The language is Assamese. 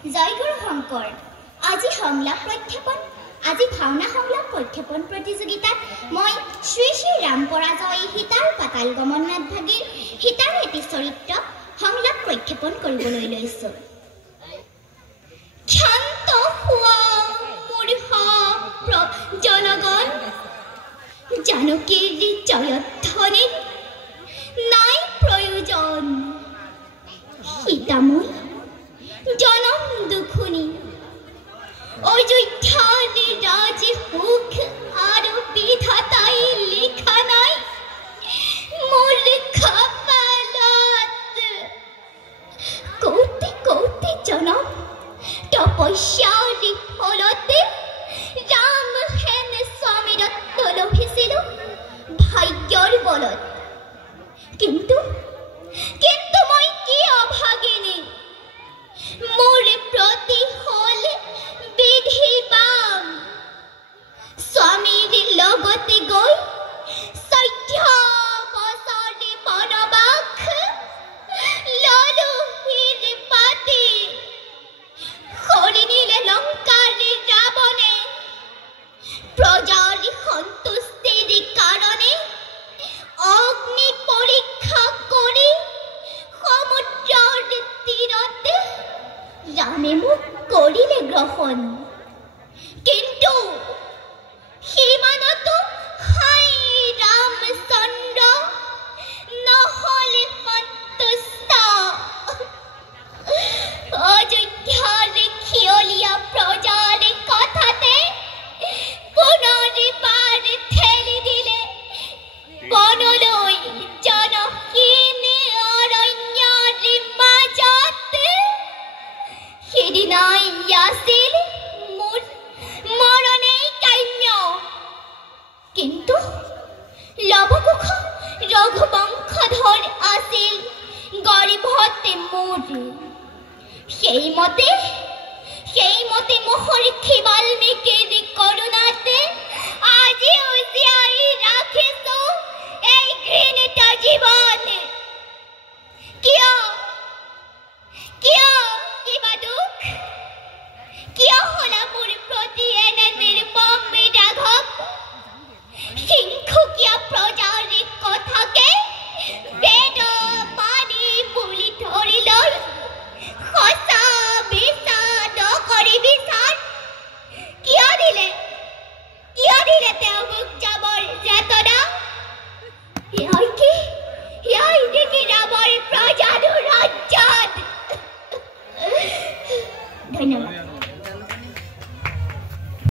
জয়গুৰু শংকৰ আজি সংলাপ প্ৰক্ষেপণ আজি ভাওনা সংলাপ প্ৰক্ষেপণ প্ৰতিযোগিতাত মই শ্ৰী শ্ৰী ৰাম পৰাজয় সীতাৰ পাতাল গমন নাটভাগীৰ সীতাৰ এটি চৰিত্ৰ সংলাপ প্ৰক্ষেপণ কৰিবলৈ লৈছোঁ। ক্ষান্ত হোৱা মূঢ় জনগণ জানকীৰ জয়ধ্বনিৰ নাই প্ৰয়োজন। সীতামূল জনম দুখুনি অযোধ্যার রাজ সুখ আর বিধাতাই লেখা নাই মোর কপালত। কৌতে কৌতে জনম তপস্যার ফলতে রাম হেন স্বামীরত্ব লভিছিল ভাগ্যর বলত। কিন্তু কিন্তু মই কি অভাগিনী মোর প্রতি হল বিধিবাম। স্বামীর লগতে গৈ 14 বছরে বনবাস ললো হীর পাতি। হরি নীলে লঙ্কার রাবণে প্রজার সন্তুষ্টির কারণে অগ্নি পরীক্ষা করে সমুদ্রের তীরতে রামে মুখ করিলে গ্রহণ। কিন্তু সীমানত হাই রামচন্দ্র নহলে সন্তুষ্ট। অযোধ্যার খিয়লিয়া প্রজার কথাতে পুনরিবার ঠেলি দিলে বনলৈ জনহীন অৰণ্যৰ মাজতে। সেদিনাই আছিল মোৰ মৰণেই কাম্য। কিন্তু লৱকুশ ৰঘুবংশধৰ আছিল গৰ্ভতে মোৰ। সেইমতে মহৰ্ষি বাল্মীকিৰ কৰোণাতে আজি উজিয়াই ৰাখিছো এই ঘৃণিত জীৱন। কিয় কিয় কিবা দুখ? কিয় হলা মোৰ প্ৰতি এনে নিৰ্মম ৰাঘৱ? সিংহকীয়া প্ৰজাৰ কথাকে বেদ পানী বুলি ধৰি লৈ সঁচা বিচাৰ নকৰি বিচাৰ। কিয় দিলে তেওঁ মোক যাবৰ যাতনা? ইয়াই নেকি ৰামৰ প্ৰজানো ৰাজ্যত? ধন্যবাদ।